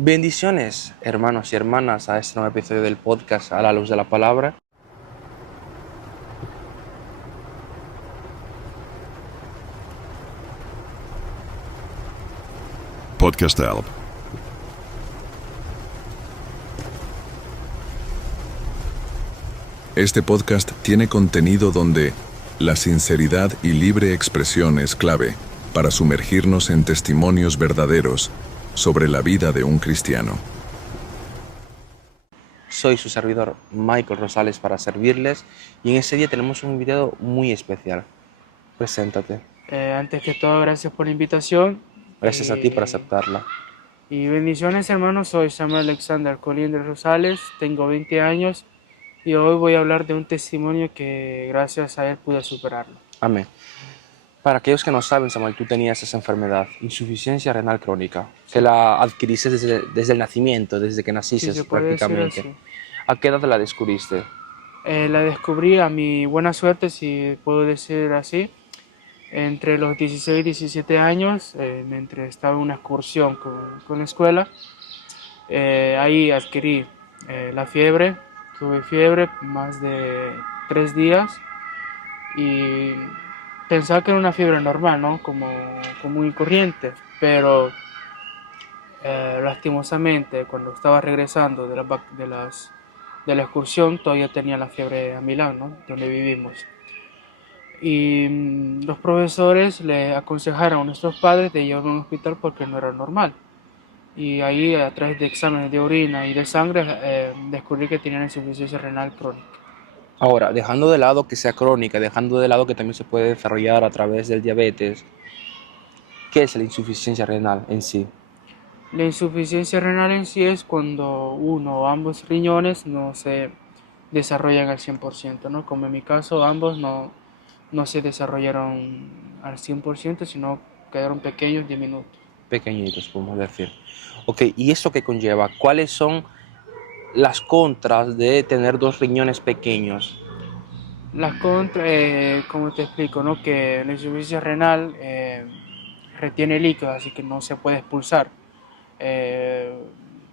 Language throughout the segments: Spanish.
Bendiciones, hermanos y hermanas, a este nuevo episodio del podcast A la Luz de la Palabra. Podcast Help. Este podcast tiene contenido donde la sinceridad y libre expresión es clave para sumergirnos en testimonios verdaderos sobre la vida de un cristiano. Soy su servidor Michael Rosales para servirles y en este día tenemos un invitado muy especial. Preséntate. Antes que todo, gracias por la invitación. Gracias a ti por aceptarla. Y bendiciones, hermanos. Soy Samuel Alexander Colindres Rosales, tengo 20 años y hoy voy a hablar de un testimonio que gracias a él pude superarlo. Amén. Para aquellos que no saben, Samuel, tú tenías esa enfermedad, insuficiencia renal crónica, que la adquiriste desde el nacimiento, desde que naciste Sí, se puede decir prácticamente. así. ¿A qué edad la descubriste? La descubrí a mi buena suerte, si puedo decir así, entre los 16 y 17 años, mientras estaba en una excursión con la escuela. Ahí adquirí la fiebre, tuve fiebre más de 3 días y pensaba que era una fiebre normal, ¿no? Como muy corriente, pero lastimosamente cuando estaba regresando de la excursión todavía tenía la fiebre a Milán, ¿no? Donde vivimos. Y los profesores le aconsejaron a nuestros padres de llevarme a un hospital porque no era normal. Y ahí, a través de exámenes de orina y de sangre, descubrí que tenía insuficiencia renal crónica. Ahora, dejando de lado que sea crónica, dejando de lado que también se puede desarrollar a través del diabetes, ¿qué es la insuficiencia renal en sí? La insuficiencia renal en sí es cuando uno o ambos riñones no se desarrollan al 100%, ¿no? Como en mi caso, ambos no se desarrollaron al 100%, sino quedaron pequeños, diminutos. Pequeñitos, podemos decir. Ok, ¿y eso qué conlleva? ¿Cuáles son las contras de tener dos riñones pequeños? Las contras, como te explico, ¿no? Que la insuficiencia renal retiene líquido, así que no se puede expulsar. Eh,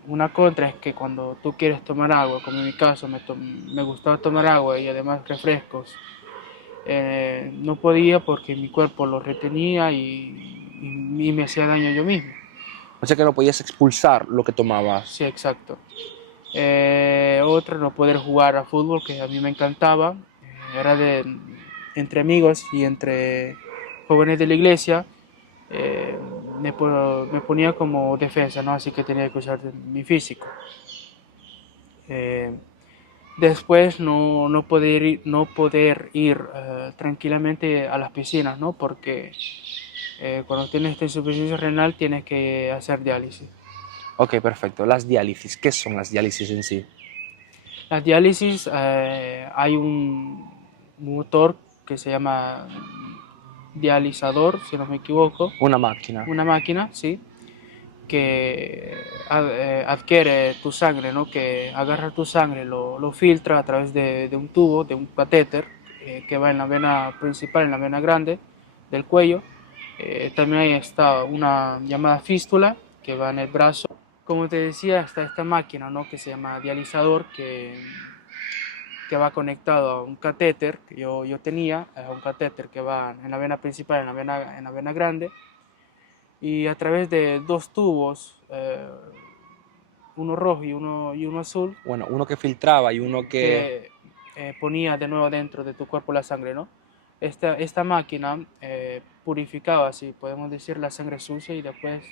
una contra es que cuando tú quieres tomar agua, como en mi caso me gustaba tomar agua y además refrescos, no podía porque mi cuerpo lo retenía y me hacía daño yo mismo. O sea que no podías expulsar lo que tomabas. Sí, exacto. Otra, no poder jugar a fútbol, que a mí me encantaba. Era entre amigos y entre jóvenes de la iglesia. eh, me ponía como defensa, ¿no? Así que tenía que usar mi físico. Eh, Después no poder ir tranquilamente a las piscinas, ¿no? Porque cuando tienes esta insuficiencia renal tienes que hacer diálisis. Ok, perfecto. Las diálisis, ¿qué son las diálisis en sí? Las diálisis, hay un motor que se llama dializador, si no me equivoco, Una máquina. una máquina, sí, que adquiere tu sangre, ¿no? Que agarra tu sangre, lo filtra a través de un tubo, de un catéter que va en la vena principal, en la vena grande del cuello. También ahí está una llamada fístula que va en el brazo. Como te decía, está esta máquina, ¿no? Que se llama dializador, que va conectado a un catéter que yo tenía, a un catéter que va en la vena principal, en la vena grande, y a través de dos tubos, uno rojo y uno azul, Bueno, uno que filtraba y uno que... que ponía de nuevo dentro de tu cuerpo la sangre, ¿no? Esta máquina purificaba, si podemos decir, la sangre sucia y después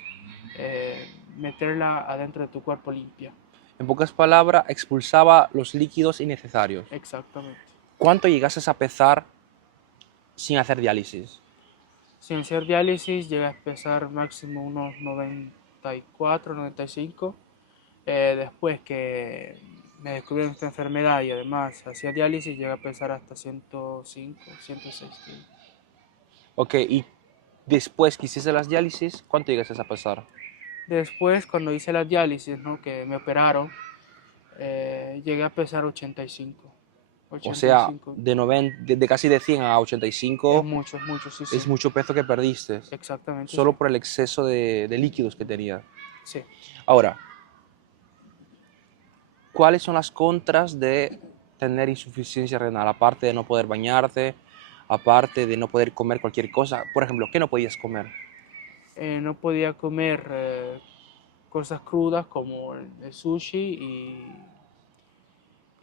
meterla adentro de tu cuerpo limpia. En pocas palabras, expulsaba los líquidos innecesarios. Exactamente. ¿Cuánto llegases a pesar sin hacer diálisis? Sin hacer diálisis llega a pesar máximo unos 94, 95. Después que me descubrieron esta enfermedad y además hacía diálisis, llega a pesar hasta 105, 106 kilos. Ok, y después que hiciste las diálisis, ¿cuánto llegases a pesar? Después, cuando hice la diálisis, ¿no? Que me operaron, llegué a pesar 85. O sea, 85. de casi de 100 a 85 Es mucho, sí, es sí. mucho peso que perdiste, Exactamente, solo sí. por el exceso de líquidos que tenías. Sí. Ahora, ¿cuáles son las contras de tener insuficiencia renal? Aparte de no poder bañarte, aparte de no poder comer cualquier cosa. Por ejemplo, ¿qué no podías comer? No podía comer cosas crudas como el sushi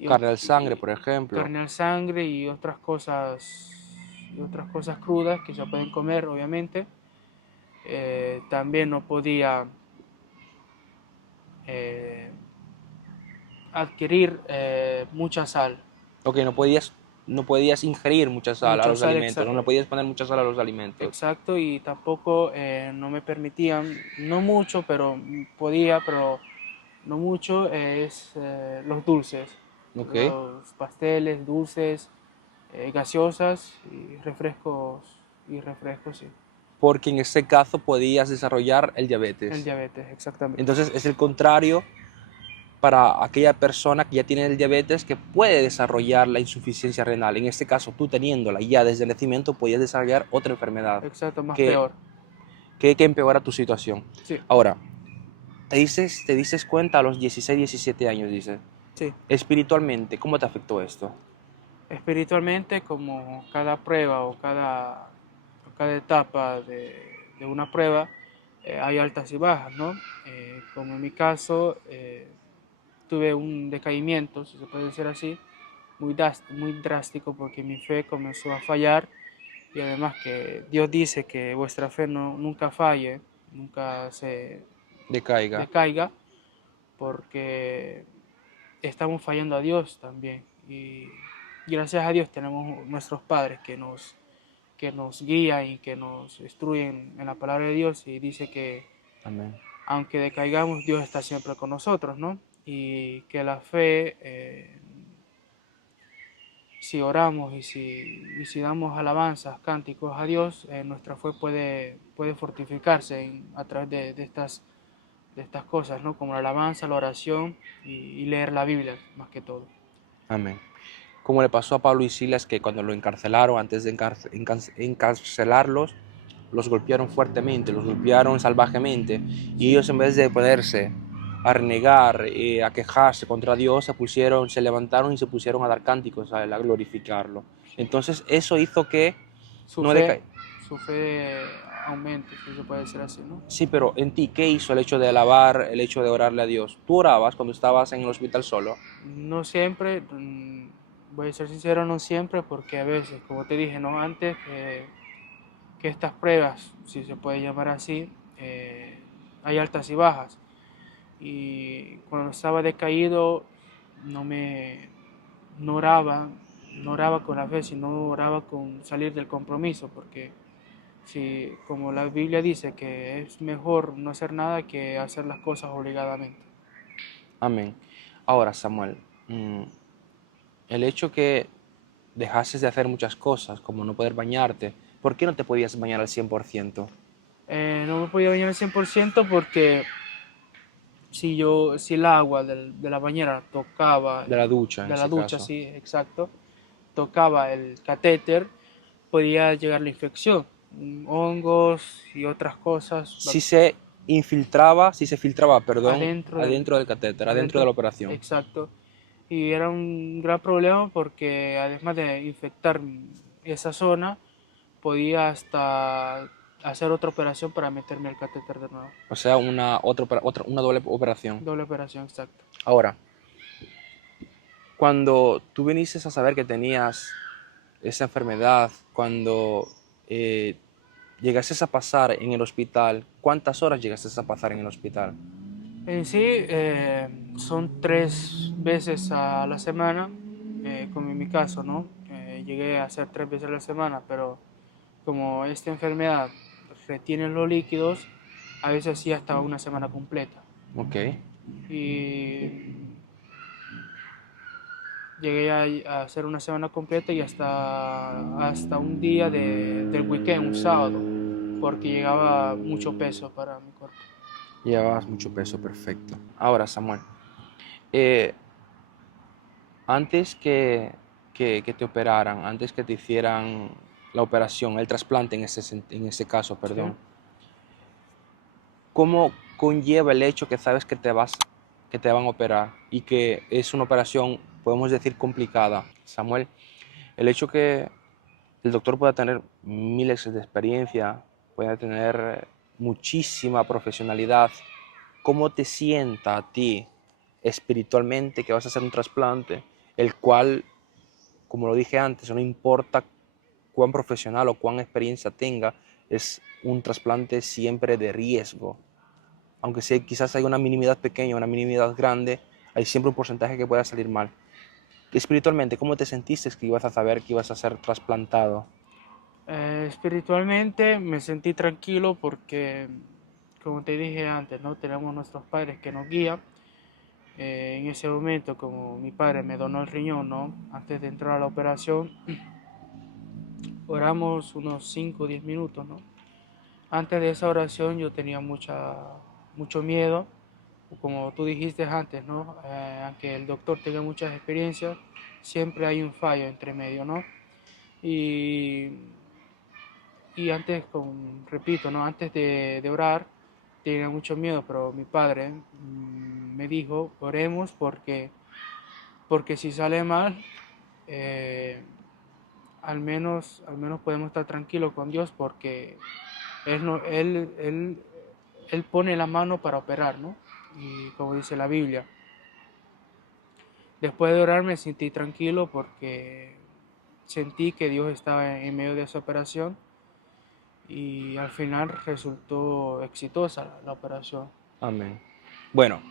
Carne al sangre, y por ejemplo. carne al sangre y otras cosas crudas que se pueden comer, obviamente. También no podía eh, adquirir mucha sal. Ok, no podías ingerir mucha sal a Mucha los sal, alimentos, no le podías poner mucha sal a los alimentos. exacto, y tampoco no me permitían, no mucho, pero podía, pero no mucho, es los dulces, Ok, los pasteles, dulces, gaseosas y refrescos, sí. porque en ese caso podías desarrollar el El diabetes. diabetes, exactamente. Entonces es el contrario para aquella persona que ya tiene el diabetes que puede desarrollar la insuficiencia renal. En este caso, tú teniéndola ya desde el nacimiento, podías desarrollar otra enfermedad Exacto, más que, peor. que empeora tu situación. Sí, Ahora, te dices cuenta a los 16, 17 años, dices, sí. espiritualmente, ¿cómo te afectó esto? Espiritualmente, como cada prueba o cada etapa de una prueba, hay altas y bajas, ¿no? Como en mi caso, tuve un decaimiento, si se puede decir así, muy drástico porque mi fe comenzó a fallar y además que Dios dice que vuestra fe nunca falle, nunca se Decaiga. decaiga, porque estamos fallando a Dios también. Y gracias a Dios tenemos nuestros padres que nos guían y que nos instruyen en la palabra de Dios y dice que Amén. aunque decaigamos, Dios está siempre con nosotros, ¿no? Y que la fe, si oramos y si damos alabanzas, cánticos a Dios, nuestra fe puede fortificarse a través de estas cosas, ¿no? Como la alabanza, la oración y leer la Biblia, más que todo. Amén. Como le pasó a Pablo y Silas, que cuando lo encarcelaron, antes de encarcelarlos, los golpearon fuertemente, los golpearon salvajemente, y ellos en vez de ponerse a renegar, a quejarse contra Dios, se levantaron y se pusieron a dar cánticos a él, a glorificarlo. Entonces eso hizo que Su no fe, decaiga. su fe aumente, si se puede decir así, ¿no? Sí, pero en ti, ¿qué hizo el hecho de alabar, el hecho de orarle a Dios? ¿Tú orabas cuando estabas en el hospital solo? No siempre, voy a ser sincero, no siempre, porque a veces, como te dije, ¿no? Antes, que estas pruebas, si se puede llamar así, hay altas y bajas. Y cuando estaba decaído, no me no oraba, no oraba con la fe, sino oraba con salir del compromiso, porque si, como la Biblia dice, que es mejor no hacer nada que hacer las cosas obligadamente. Amén. Ahora, Samuel, el hecho que dejases de hacer muchas cosas, como no poder bañarte, ¿por qué no te podías bañar al 100%? No me podía bañar al 100% porque si el agua de la bañera tocaba, De la ducha, en de la ese ducha, caso. sí, exacto, tocaba el catéter, podía llegar la infección, hongos y otras cosas Si se filtraba, perdón, adentro adentro del catéter, adentro de adentro, la operación. exacto. Y era un gran problema porque además de infectar esa zona, podía hasta hacer otra operación para meterme el catéter de nuevo. O sea, una doble operación. Doble operación, exacto. Ahora, cuando tú viniste a saber que tenías esa enfermedad, cuando eh, llegaste a pasar en el hospital, ¿cuántas horas llegaste a pasar en el hospital? En sí, son 3 veces a la semana, como en mi caso, ¿no? Llegué a hacer 3 veces a la semana, pero como esta enfermedad retiene los líquidos, a veces sí hasta una semana completa. Ok. Y llegué a hacer una semana completa y hasta un día del weekend, un sábado, porque llegaba mucho peso para mi cuerpo. Llevabas mucho peso, perfecto. Ahora, Samuel, eh, antes que te operaran, antes que te hicieran la operación, el trasplante en ese caso, ¿Sí? perdón, ¿cómo conlleva el hecho que sabes que te vas que te van a operar y que es una operación, podemos decir, complicada. Samuel, el hecho que el doctor pueda tener miles de experiencia, pueda tener muchísima profesionalidad, ¿cómo te sienta a ti espiritualmente que vas a hacer un trasplante, el cual, como lo dije antes, no importa cuán profesional o cuán experiencia tenga, es un trasplante siempre de riesgo? Aunque sea, quizás hay una minimidad pequeña, una minimidad grande, hay siempre un porcentaje que pueda salir mal. Espiritualmente, ¿cómo te sentiste que ibas a saber que ibas a ser trasplantado? Espiritualmente me sentí tranquilo porque, como te dije antes, ¿no? Tenemos nuestros padres que nos guían. En ese momento, como mi padre me donó el riñón, ¿no? Antes de entrar a la operación, oramos unos 5 o 10 minutos, ¿no? Antes de esa oración yo tenía mucho miedo, como tú dijiste antes, ¿no? Aunque el doctor tenga muchas experiencias, siempre hay un fallo entre medio, ¿no? Y, y antes, repito, ¿no? Antes de orar, tenía mucho miedo, pero mi padre me dijo, oremos porque si sale mal, eh, al menos podemos estar tranquilos con Dios porque Él, no, él pone la mano para operar, ¿no? Y como dice la Biblia. Después de orar me sentí tranquilo porque sentí que Dios estaba en medio de esa operación y al final resultó exitosa la operación. Amén. Bueno,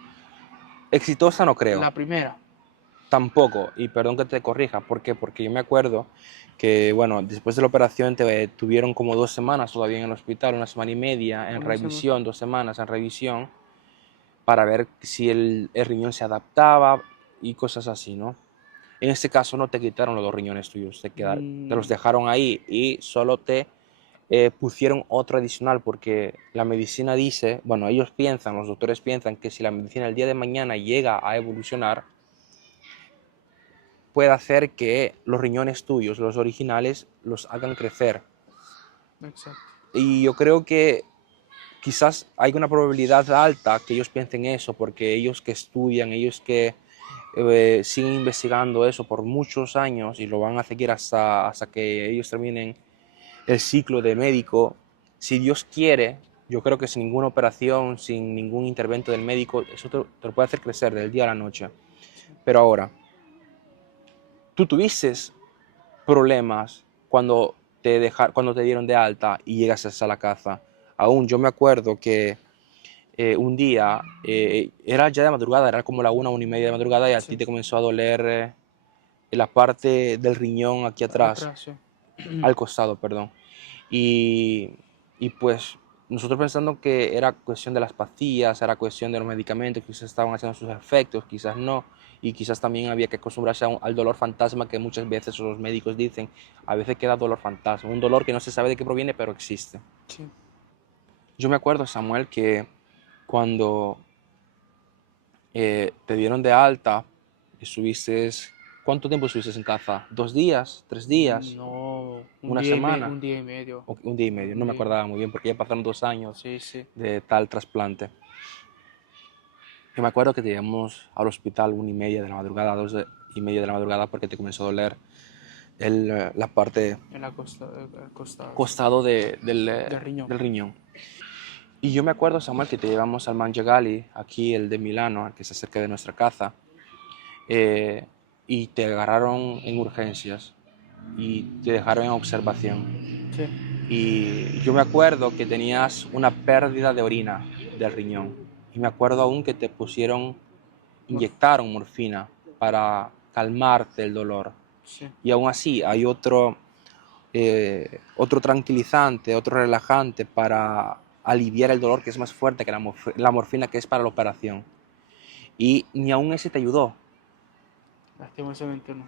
exitosa no creo, La primera. tampoco, y perdón que te corrija, ¿por qué? Porque yo me acuerdo que, bueno, después de la operación te tuvieron como 2 semanas todavía en el hospital, 1 semana y media en Una semana. revisión, 2 semanas en revisión, para ver si el riñón se adaptaba y cosas así, ¿no? En este caso no te quitaron los 2 riñones tuyos, te los Mm, dejaron ahí y solo te pusieron otro adicional porque la medicina dice, bueno, ellos piensan, los doctores piensan que si la medicina el día de mañana llega a evolucionar, puede hacer que los riñones tuyos, los originales, los hagan crecer. exacto. Y yo creo que quizás hay una probabilidad alta que ellos piensen eso, porque ellos que estudian, ellos que siguen investigando eso por muchos años y lo van a seguir hasta que ellos terminen el ciclo de médico, si Dios quiere, yo creo que sin ninguna operación, sin ningún intervento del médico, eso te lo puede hacer crecer del día a la noche. Pero ahora, tú tuviste problemas cuando te dieron de alta y llegas a la casa. Aún yo me acuerdo que un día era ya de madrugada, era como la 1, 1:30 de madrugada y a ti Sí. te comenzó a doler la parte del riñón aquí atrás, Atrás, sí. al costado, perdón. Y, y pues nosotros pensando que era cuestión de las pastillas, era cuestión de los medicamentos, quizás estaban haciendo sus efectos, quizás no, y quizás también había que acostumbrarse al dolor fantasma que muchas veces los médicos dicen, a veces queda dolor fantasma, un dolor que no se sabe de qué proviene, pero existe. Sí. Yo me acuerdo, Samuel, que cuando te dieron de alta, estuviste, ¿cuánto tiempo estuviste en casa? ¿2 días? ¿3 días? No, ¿Una semana? un día y medio. O un día y medio, no Un me día y medio. acordaba muy bien porque ya pasaron 2 años Sí, sí. de tal trasplante. Yo me acuerdo que te llevamos al hospital 1:30 de la madrugada, 2:30 de la madrugada porque te comenzó a doler la parte En el costado, sí. costado Del riñón. del riñón. Y yo me acuerdo, Samuel, que te llevamos al Mangiagali, aquí el de Milano, que se acerca de nuestra casa, eh, y te agarraron en urgencias y te dejaron en observación. Sí. Y yo me acuerdo que tenías una pérdida de orina del riñón. Y me acuerdo aún que te inyectaron morfina para calmarte el dolor. Sí. Y aún así hay otro tranquilizante, otro relajante para aliviar el dolor que es más fuerte que la morfina que es para la operación. Y ni aún ese te ayudó. Lastimosamente no.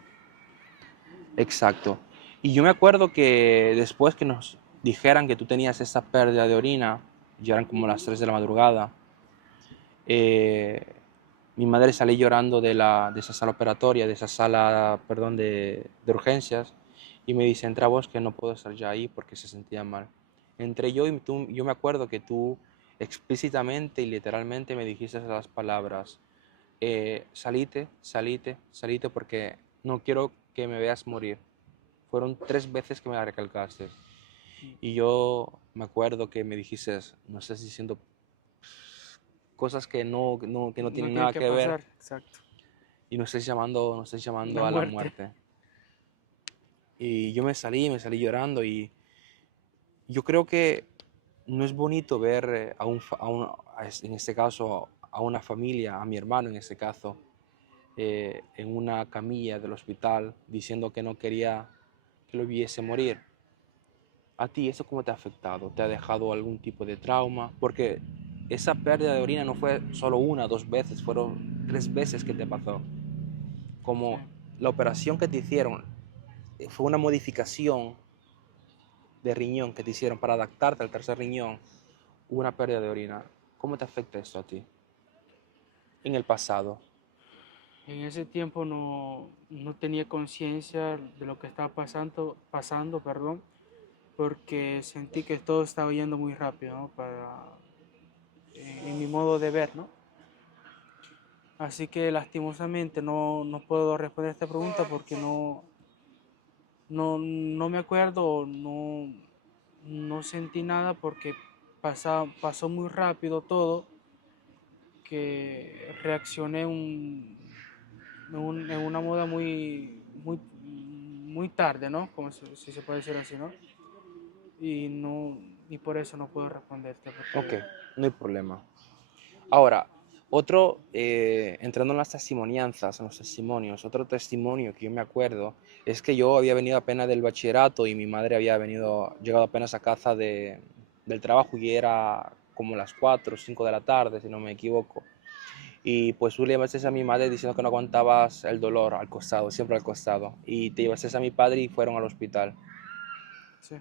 Exacto. Y yo me acuerdo que después que nos dijeran que tú tenías esa pérdida de orina, ya eran como las 3 de la madrugada, eh, mi madre salió llorando de esa sala operatoria, de esa sala, perdón, de urgencias, y me dice, entra vos que no puedo estar ya ahí porque se sentía mal. Entre yo y tú, yo me acuerdo que tú explícitamente y literalmente me dijiste esas palabras, salite porque no quiero que me veas morir. Fueron 3 veces que me la recalcaste. Y yo me acuerdo que me dijiste, no estás diciendo cosas que no No tienen tiene nada que que ver pasar, exacto. y nos estás llamando La a la muerte. muerte. Y yo me salí llorando y yo creo que no es bonito ver en este caso, a una familia, a mi hermano en este caso, en una camilla del hospital diciendo que no quería que lo viese morir. ¿A ti eso cómo te ha afectado? ¿Te ha dejado algún tipo de trauma? Porque esa pérdida de orina no fue solo una, 2 veces, fueron 3 veces que te pasó. Sí. Como la operación que te hicieron fue una modificación de riñón que te hicieron para adaptarte al tercer riñón, hubo una pérdida de orina. ¿Cómo te afecta esto a ti en el pasado? En ese tiempo no tenía conciencia de lo que estaba pasando, perdón, porque sentí que todo estaba yendo muy rápido, ¿no? En mi modo de ver, ¿no? Así que lastimosamente no puedo responder esta pregunta porque no me acuerdo, no sentí nada porque pasó muy rápido todo, que reaccioné en una moda muy tarde, ¿no? Como si se puede decir así, ¿no? Y, no, y por eso no puedo responderte, Ok, porque no hay problema. Ahora, entrando en las testimonianzas, en los testimonios, otro testimonio que yo me acuerdo es que yo había venido apenas del bachillerato y mi madre había llegado apenas a casa del trabajo y era como las 4 o 5 de la tarde, si no me equivoco. Y pues tú le llamaste a mi madre diciendo que no aguantabas el dolor al costado, siempre al costado. Y te llevaste a mi padre y fueron al hospital. sí.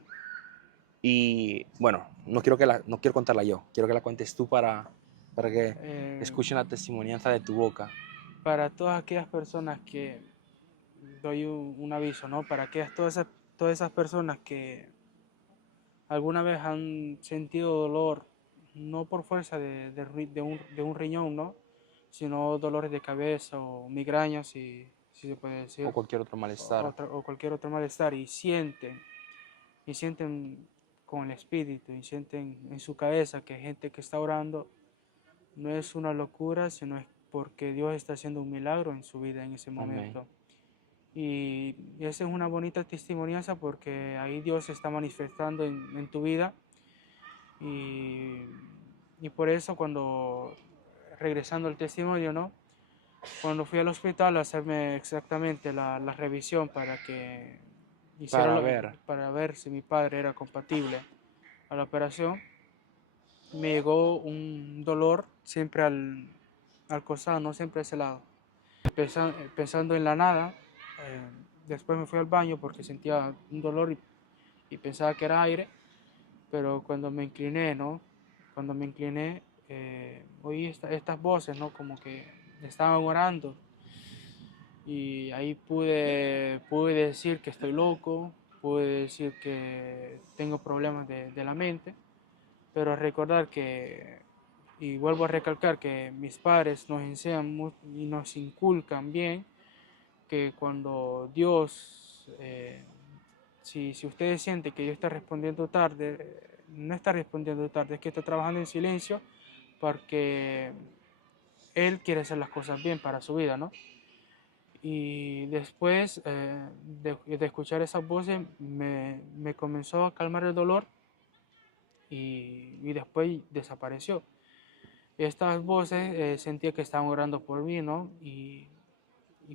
Y bueno, no quiero contarla yo, quiero que la cuentes tú para que Eh, escuchen la testimonianza de tu boca. para todas aquellas personas que doy un aviso, ¿no? Para aquellas, todas esas personas que alguna vez han sentido dolor, no por fuerza de un riñón, ¿no? Sino dolores de cabeza o migrañas, si se puede O decir, cualquier otro malestar. o cualquier otro malestar, y sienten con el espíritu, y sienten en su cabeza que hay gente que está orando, no es una locura, sino es porque Dios está haciendo un milagro en su vida en ese Amén. momento. Y esa es una bonita testimonianza porque ahí Dios se está manifestando en tu vida. Y, y por eso regresando al testimonio, ¿no? Cuando fui al hospital a hacerme exactamente la revisión Para ver. para ver si mi padre era compatible a la operación, me llegó un dolor siempre al costado, no siempre a ese lado. Pensando en la nada, después me fui al baño porque sentía un dolor y pensaba que era aire, pero cuando me incliné, ¿no? Cuando me incliné, oí estas voces, ¿no? Como que me estaban orando y ahí pude decir que estoy loco, pude decir que tengo problemas de la mente, pero recordar y vuelvo a recalcar que mis padres nos enseñan y nos inculcan bien que cuando Dios, si ustedes sienten que Dios está respondiendo tarde, no está respondiendo tarde, es que está trabajando en silencio porque Él quiere hacer las cosas bien para su vida, ¿no? Y después de escuchar esas voces me comenzó a calmar el dolor y después desapareció. Estas voces sentía que estaban orando por mí, ¿no? Y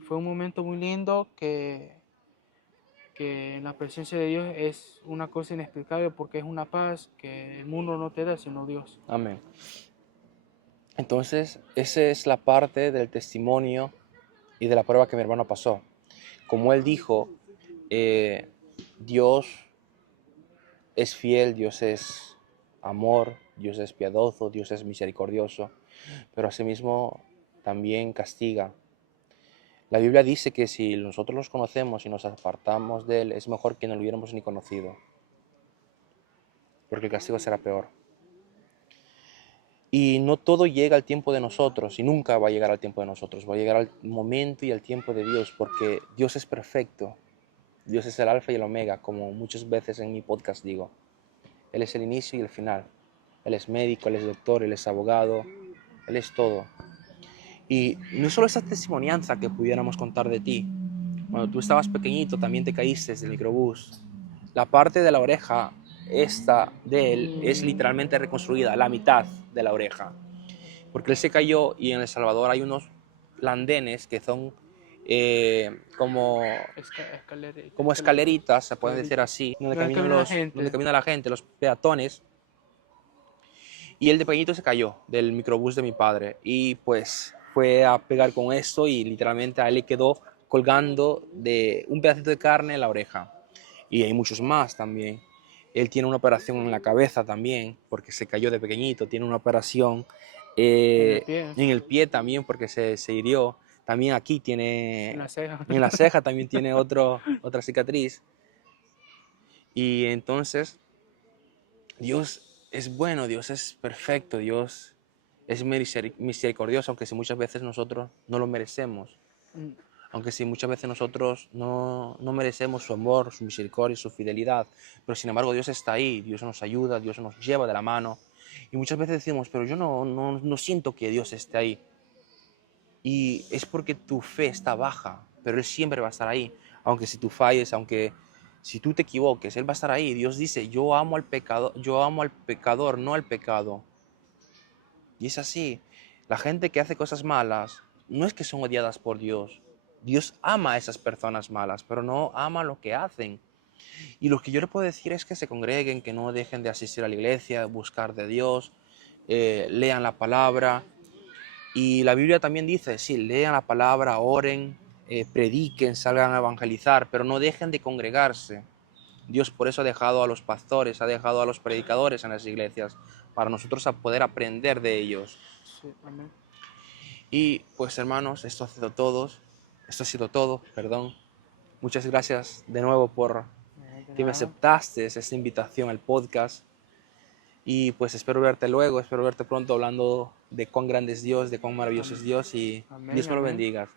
fue un momento muy lindo que la presencia de Dios es una cosa inexplicable porque es una paz que el mundo no te da sino Dios. Amén. Entonces, esa es la parte del testimonio y de la prueba que mi hermano pasó. Como él dijo, eh, Dios es fiel, Dios es amor, Dios es piadoso, Dios es misericordioso, pero asimismo también castiga. La Biblia dice que si nosotros los conocemos y nos apartamos de Él, es mejor que no lo hubiéramos ni conocido, porque el castigo será peor. Y no todo llega al tiempo de nosotros y nunca va a llegar al tiempo de nosotros, va a llegar al momento y al tiempo de Dios, porque Dios es perfecto. Dios es el alfa y el omega, como muchas veces en mi podcast digo. Él es el inicio y el final. Él es médico, Él es doctor, Él es abogado, Él es todo. Y no solo esa testimonianza que pudiéramos contar de ti. Cuando tú estabas pequeñito también te caíste del microbús. La parte de la oreja, esta de él, es literalmente reconstruida, la mitad de la oreja. Porque él se cayó y en El Salvador hay unos landenes que son como escaleritas, se pueden decir así, donde donde camina la gente, los peatones. Y él de pequeñito se cayó del microbús de mi padre y pues fue a pegar con esto y literalmente a él le quedó colgando de un pedacito de carne en la oreja. Y hay muchos más también. Él tiene una operación en la cabeza también porque se cayó de pequeñito, tiene una operación en el pie también porque se hirió. También aquí tiene, en la ceja también tiene otra cicatriz. Y entonces Dios es bueno, Dios es perfecto, Dios es misericordioso, aunque si muchas veces nosotros no lo merecemos. Aunque si muchas veces nosotros no merecemos su amor, su misericordia, su fidelidad, pero sin embargo Dios está ahí, Dios nos ayuda, Dios nos lleva de la mano. Y muchas veces decimos, pero yo no siento que Dios esté ahí. Y es porque tu fe está baja, pero Él siempre va a estar ahí. Aunque si tú falles, aunque si tú te equivoques, Él va a estar ahí. Dios dice, yo amo al pecador, no al pecado. Y es así. La gente que hace cosas malas no es que son odiadas por Dios. Dios ama a esas personas malas, pero no ama lo que hacen. Y lo que yo le puedo decir es que se congreguen, que no dejen de asistir a la iglesia, buscar de Dios, lean la palabra. Y la Biblia también dice, sí, lean la palabra, oren, prediquen, salgan a evangelizar, pero no dejen de congregarse. Dios por eso ha dejado a los pastores, ha dejado a los predicadores en las iglesias, para nosotros a poder aprender de ellos. Sí, amén. Y pues hermanos, esto ha sido todo, perdón. Muchas gracias de nuevo por que me aceptaste esta invitación al podcast. Y pues espero verte luego, espero verte pronto hablando de cuán grande es Dios, de cuán maravilloso es Dios y Amén, Dios me lo amén. bendiga.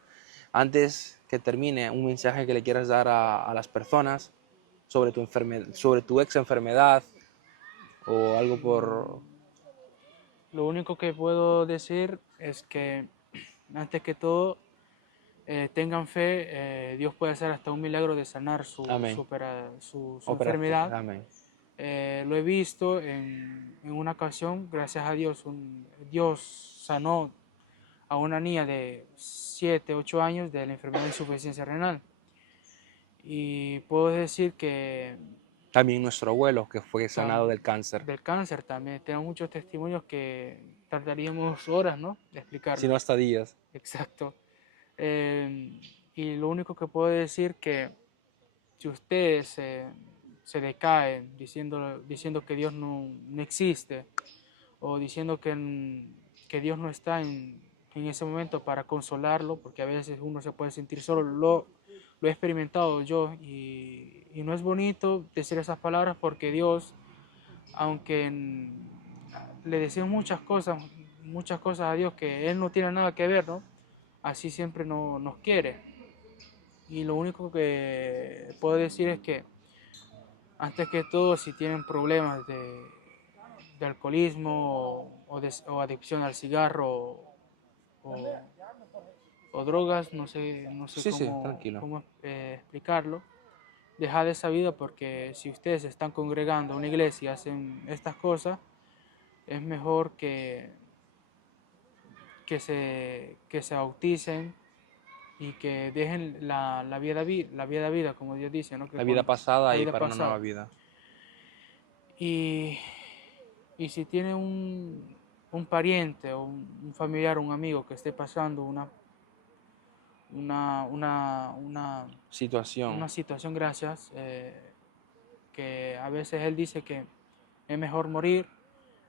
Antes que termine, un mensaje que le quieras dar a las personas sobre sobre tu ex enfermedad o algo por... Lo único que puedo decir es que antes que todo tengan fe, Dios puede hacer hasta un milagro de sanar Amén. su Operación. enfermedad. Amén. Lo he visto en una ocasión, gracias a Dios, Dios sanó a una niña de 7, 8 años de la enfermedad de insuficiencia renal. Y puedo decir que También nuestro abuelo que fue sanado del cáncer. del cáncer también, tengo muchos testimonios que tardaríamos horas, ¿no?, de Si no explicarlos. hasta días. Exacto. Y lo único que puedo decir que si ustedes se decaen diciendo que Dios no existe o diciendo que Dios no está en ese momento para consolarlo, porque a veces uno se puede sentir solo, lo he experimentado yo y no es bonito decir esas palabras porque Dios, aunque le decimos muchas cosas a Dios que Él no tiene nada que ver, ¿no? Así siempre nos quiere. Y lo único que puedo decir es que antes que todo, si tienen problemas de alcoholismo o adicción al cigarro o, o drogas, no sé Sí, sí, tranquilo. cómo explicarlo, dejad esa vida porque si ustedes se están congregando a una iglesia y hacen estas cosas, es mejor que se bauticen y que dejen la vida, como Dios dice, ¿no? La vida pasada La y vida para una nueva pasada. vida. Y, y si tiene un pariente o un familiar o un amigo que esté pasando una, una, una, Situación. una situación, gracias, que a veces él dice que es mejor morir,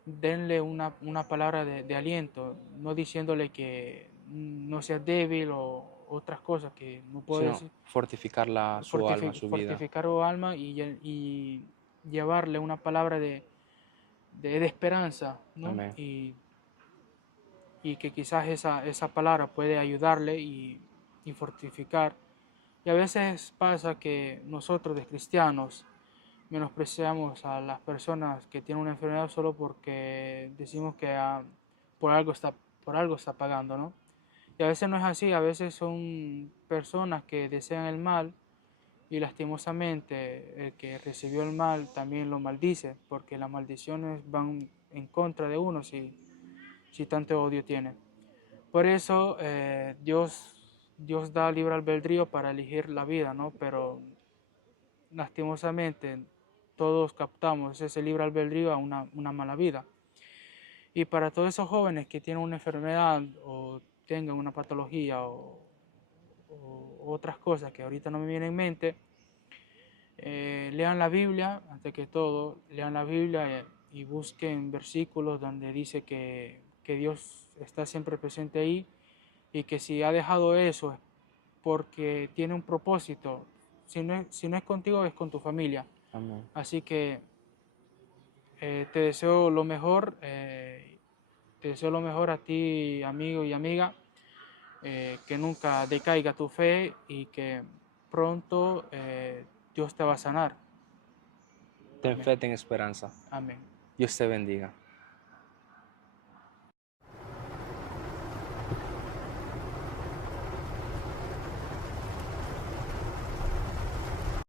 denle una palabra de aliento, no diciéndole que no sea débil o otras cosas que no puedo Sino decir, fortificar su alma, su vida. fortificar su alma y llevarle una palabra de esperanza, ¿no? Amén. Y y que quizás esa palabra puede ayudarle y fortificar. Y a veces pasa que nosotros de cristianos menospreciamos a las personas que tienen una enfermedad solo porque decimos que por algo está pagando, ¿no? Y a veces no es así, a veces son personas que desean el mal y lastimosamente el que recibió el mal también lo maldice, porque las maldiciones van en contra de uno si tanto odio tiene. Por eso Dios da libre albedrío para elegir la vida, ¿no? Pero lastimosamente todos captamos ese libre albedrío a una mala vida. Y para todos esos jóvenes que tienen una enfermedad o tengan una patología o otras cosas que ahorita no me vienen en mente, lean la Biblia, antes que todo, lean la Biblia y busquen versículos donde dice que Dios está siempre presente ahí y que si ha dejado eso es porque tiene un propósito. Si no es contigo, es con tu familia. Amén. Así que te deseo lo mejor, te deseo lo mejor a ti, amigo y amiga, que nunca decaiga tu fe y que pronto Dios te va a sanar. Ten Amén. fe, ten esperanza. Amén. Dios te bendiga.